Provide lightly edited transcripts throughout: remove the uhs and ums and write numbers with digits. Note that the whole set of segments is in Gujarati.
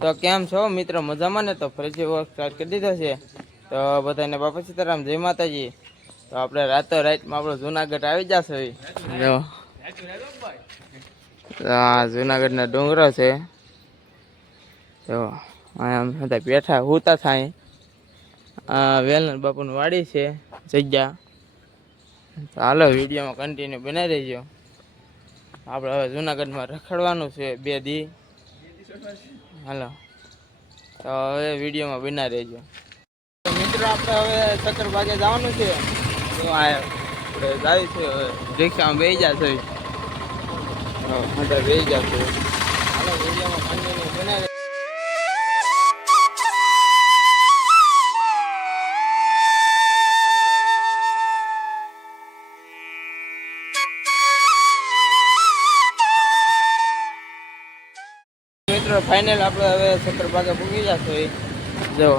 તો કેમ છો મિત્રો, મજામાં ને? તો ફરીથી વર્ક સ્ટાર્ટ કરી દીધો છે. તો બધાને બાપા સીતારામ, જય માતાજી. તો આપણે રાતો રાતમાં આપણો જુનાગઢ આવી જશે. જો જુનાગઢના ડુંગરો છે. તો અહીંયા બધા બેઠા હુતા થાય. વેલનાથ બાપુની વાડી છે જગ્યા. તો હાલો વિડીયોમાં કન્ટિન્યુ બનાવી દેજો. આપણે હવે જુનાગઢમાં રખડવાનું છે 2 દી. હાલો તો હવે વિડીયોમાં બના રહેજો. તો મિત્રો આપણે હવે સક્કરબાગે જવાનું છે. તો આપણે જાય છે હવે રિક્ષામાં બેસી જશે. બેસી જશે. હાલો વિડીયોમાં કન્ટિન્યુ બનાવી. મિત્રો ફાઇનલ આપણે હવે સક્કરબાગે પૂગી જશે. જો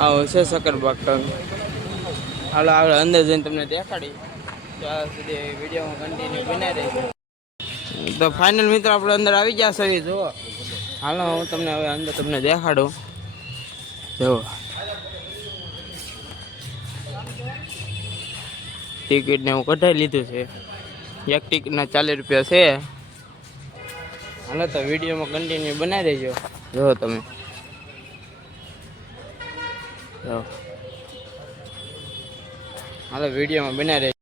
આવો છે સક્કરબાગ. હાલો આપણે અંદર જઈને તમને દેખાડી. ત્યાં સુધી વિડીયોમાં કન્ટિન્યુ બનાવી રહેશે. તો ફાઇનલ મિત્રો આપણે અંદર આવી જશે. જુઓ હાલો હું તમને હવે અંદર તમને દેખાડું. જુઓ ટિકિટ ને હું કઢાવી લીધું છે. એક ટિકિટના 40 રૂપિયા છે. હાલો તો વિડીયોમાં કન્ટિન્યુ બનાવી દેજો. જો તમે હાલો વિડીયોમાં બનાવી દેજો.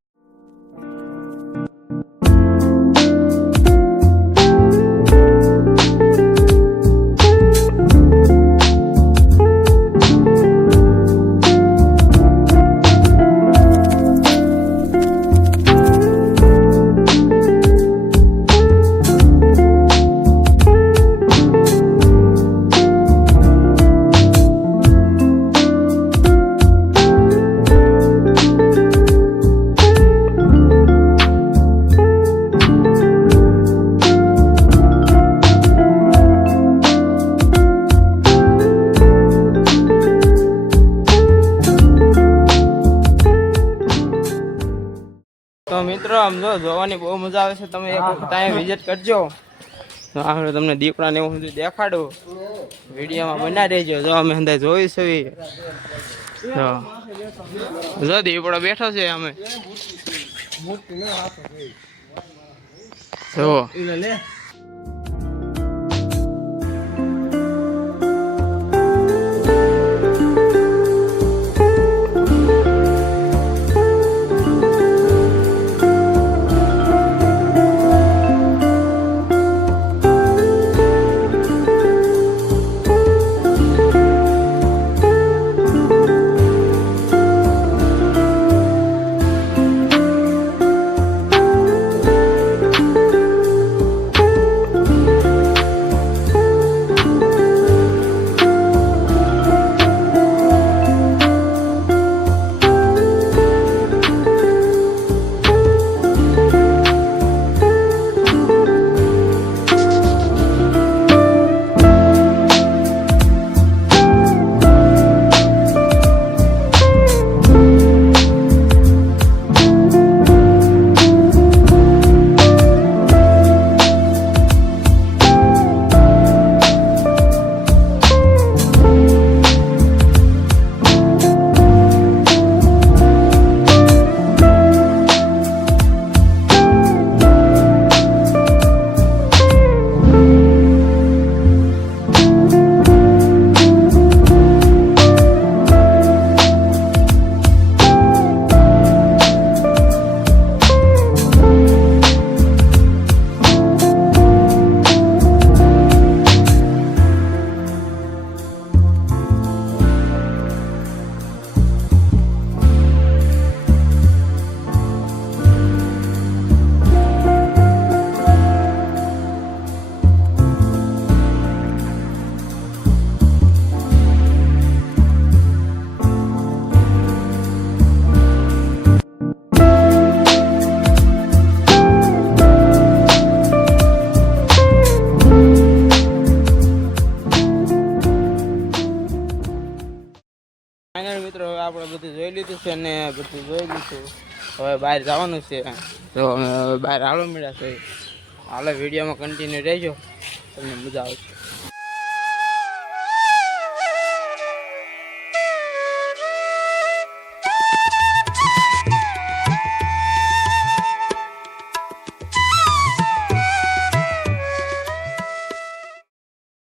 તો મિત્રો આમ જોવાની બહુ મજા આવે છે. તમે એક વખત અહીંયા વિઝિટ કરજો. તો આપણે તમને દીપડાને એવું બધું દેખાડું. વિડીયોમાં બનાવી દેજો. જો અમે અંદર જોઈશું. જો દીપડો બેઠો છે. અમે જો ફાઇનલ મિત્રો આપણે બધું જોઈ લીધું છે ને બધું જોઈ લીધું. હવે બહાર જવાનું છે, તો અમે હવે બહાર હાલો મળ્યા છે. હાલો વિડીયોમાં કન્ટિન્યુ રહેજો, તમને મજા આવશે.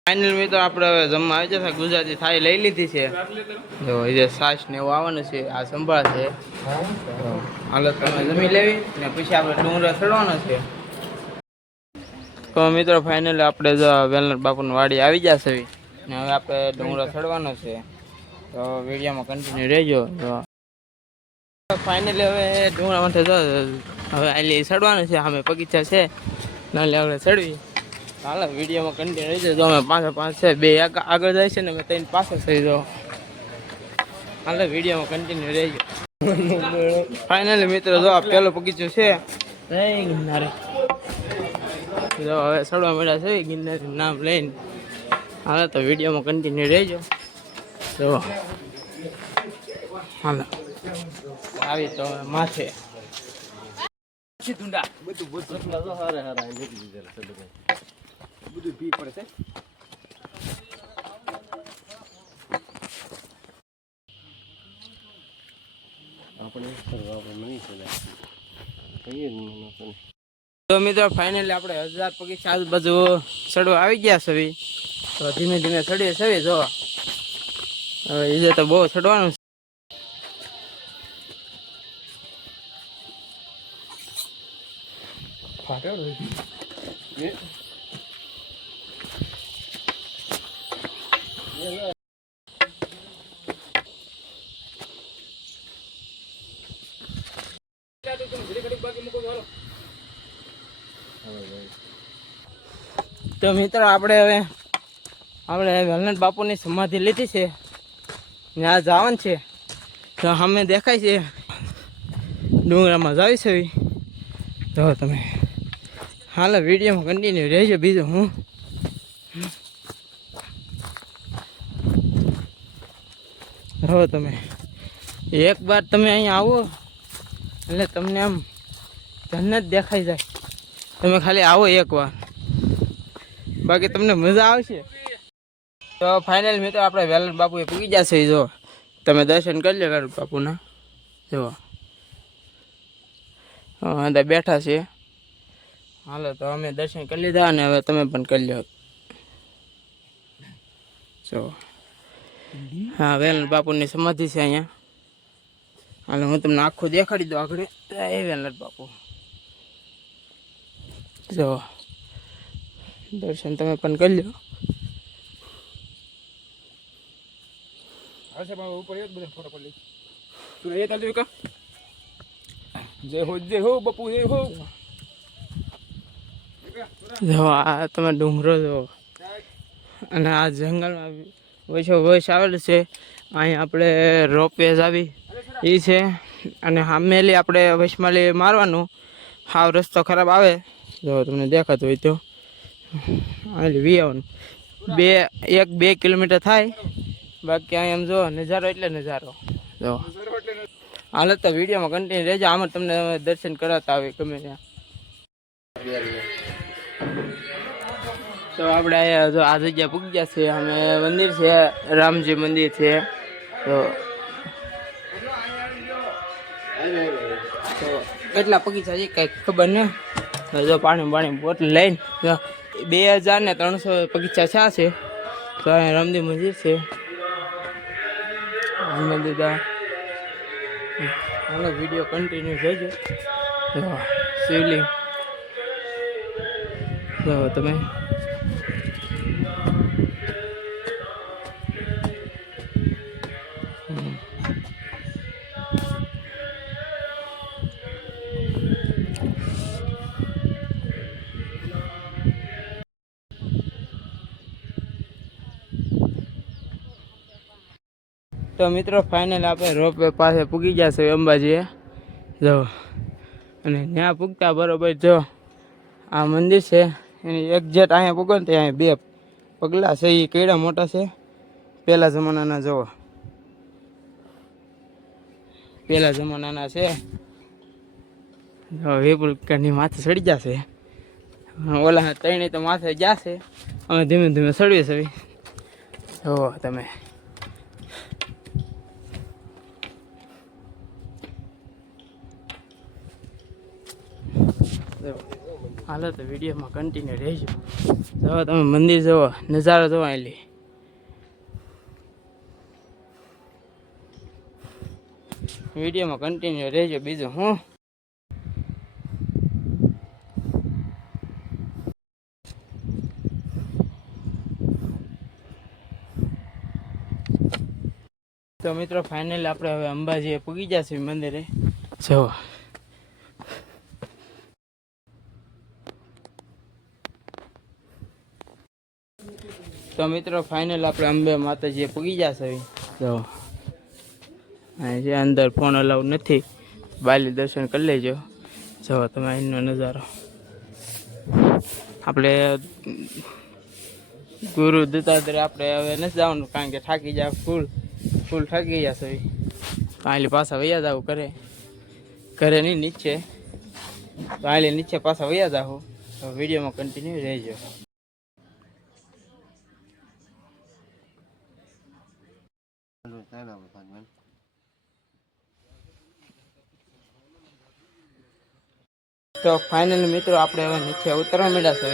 ફાઇનલ મિત્રો આપણે હવે જમવા આવી જશે. ગુજરાતી થાળી લઈ લીધી છે. જો એ છાશ ને એવું આવવાનું છે, આ સંભાળ છે. હાલો તમે જમી લેવી ને પછી આપણે ડુંગરા ચડવાનો છે. તો મિત્રો ફાઇનલી આપણે જો વેલનાથ બાપુની વાડી આવી જશે ને હવે આપણે ડુંગરા ચડવાનો છે. તો વિડીયોમાં કન્ટિન્યુ રહેજો. તો ફાઇનલી હવે ડુંગરા માટે જો હવે આલી ચડવાનું છે. સામે બગીચા છે, નાલે આપણે ચડવી. હાલો વિડીયોમાં કન્ટિન્યુ રહેજો. તો અમે 5 છે, 2 આગળ જાય છે ને અમે 3 પાછળ થઈ જાઓ. હાલો વિડીયોમાં કન્ટિન્યુ રહેજો. ફાઇનલી મિત્રો જો આ પેલો બગીચો છે, ગિરનારે જો હવે ચડવા મળ્યા છે ગિરનારી નામ લઈને. હાલો તો વિડીયોમાં કન્ટિન્યુ રહેજો. જો હાલો આવી તો માથે બધું ભી પડશે. તો મિત્રો ફાઇનલી આપણે 1000 પગી આજુબાજુ ચડવા આવી ગયા છે. તો ધીમે ધીમે ચડીએ છે. જો હવે એ તો બહુ ચડવાનું છે. તો મિત્રો આપણે વેલનાથ બાપુની સમાધિ લીધી છે, ત્યાં જવાનું છે. તો અમે દેખાય છે ડુંગરામાં જાવી છે. તો તમે હાલો વિડીયોમાં કન્ટિન્યુ રહેજો. બીજું હું હવે તમે એક વાર તમે અહીંયા આવો એટલે તમને આમ જન્નત દેખાઈ જાય. તમે ખાલી આવો એક વાર, બાકી તમને મજા આવશે. તો ફાઇનલ મિત્રો આપણે વેલનાથ બાપુ એ પૂગી જશે. જો તમે દર્શન કરી લો વેલનાથ બાપુના. જો અંદર બેઠા છે. હાલો તો અમે દર્શન કરી લીધા અને હવે તમે પણ કરી લો. જો હા વેલનાથ બાપુની સમાધિ છે અહીંયા. હાલો હું તમને આખું દેખાડી દઉં આગળ. એ વેલનાથ બાપુ જો દર્શન તમે પણ કરી લો. જો આ તમે ડુંગરો જો અને આ જંગલમાં વૈશ આવેલું છે. અહીં આપણે રોપવેઝ આવી એ છે અને સામેલી આપણે વૈશમાલી મારવાનું. હાવ રસ્તો ખરાબ આવે જો તમને દેખાતો હોય તો આલી વી આવવાનું 1-2 કિલોમીટર થાય. બાકી અહીં એમ જો નજારો એટલે નજારો. જો હાલ તો વિડીયોમાં કન્ટિન્યુ રહેજો. આમાં તમને દર્શન કરાવતા આવે ગમે ત્યાં. તો આપણે અહીંયા જો આ જગ્યા પૂગી ગયા છે. અમે મંદિર છે, રામજી મંદિર છે. તો કેટલા બગીચા છે કઈ ખબર નહીં. જો પાણી બોટલ લઈને 2300 બગીચા છે. તો અહીંયા રામદેવ મંદિર છે. હાલો વિડીયો કન્ટિન્યુ જોજો. શિવલિંગ જો તમે તો મિત્રો ફાઇનલ આપણે રોપવે પાસે પૂગી ગયા છે અંબાજીએ. જો અને ત્યાં પૂગતા બરોબર જો આ મંદિર છે એની એક્ઝેક્ટ અહીંયા પૂગો ને ત્યાં 2 પગલાં છે. એ કેળા મોટા છે, પહેલા જમાનાના. જો પહેલા જમાનાના છે વિપુલ ની માથે ચડી જશે, ઓલા ત્રણે તો માથે જશે, અમે ધીમે ધીમે ચડીએ છીએ. જો તમે હાલો તો વિડીયોમાં કન્ટિન્યુ રહેજો. જો તમે મંદિર જુઓ, નજારો જોવા એલી વિડીયોમાં કન્ટિન્યુ રહેજો. બીજું હું તો મિત્રો ફાઇનલી આપણે હવે અંબાજીએ પૂગી જશે મંદિરે. જો તો મિત્રો ફાઇનલ આપણે અંબે માતાજીએ પૂગી જશે. જો જે અંદર ફોન અલાઉ નથી, બાલી દર્શન કરી લેજો. જો તમે અહીંનો નજારો. આપણે ગુરુ દત્તાત્રેય આપણે હવે નથી જવાનું, કારણ કે થાકી જાય, ફૂલ થાકી જશે. કાલે પાછા વૈયા જાવ ઘરે નહીં નીચે, કાલે નીચે પાછા વૈયા જાવ. તો વિડીયોમાં કન્ટિન્યુ રહેજો. તો ફાઇનલ મિત્રો આપણે હવે નીચે ઉતરવા મળ્યા છે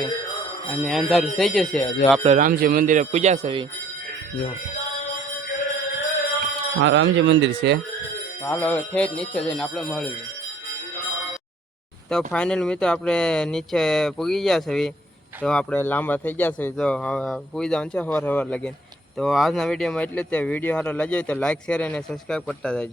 અને અંધારું થઈ જશે. જો આપણે રામજી મંદિરે પૂજા છે. જો હા રામજી મંદિર છે. હાલો હવે ઠેઠ નીચે જઈને આપણે મળીએ. તો ફાઇનલ મિત્રો આપણે નીચે પૂગી ગયા છે. તો આપણે લાંબા થઈ ગયા છે. જો હવે પૂગી જવાનું છે સવાર લગીને. તો આજના વિડીયોમાં એટલે જ તે વિડીયો સારો લાગ્યો તો લાઈક શેર અને સબસ્ક્રાઈબ કરતા જાય.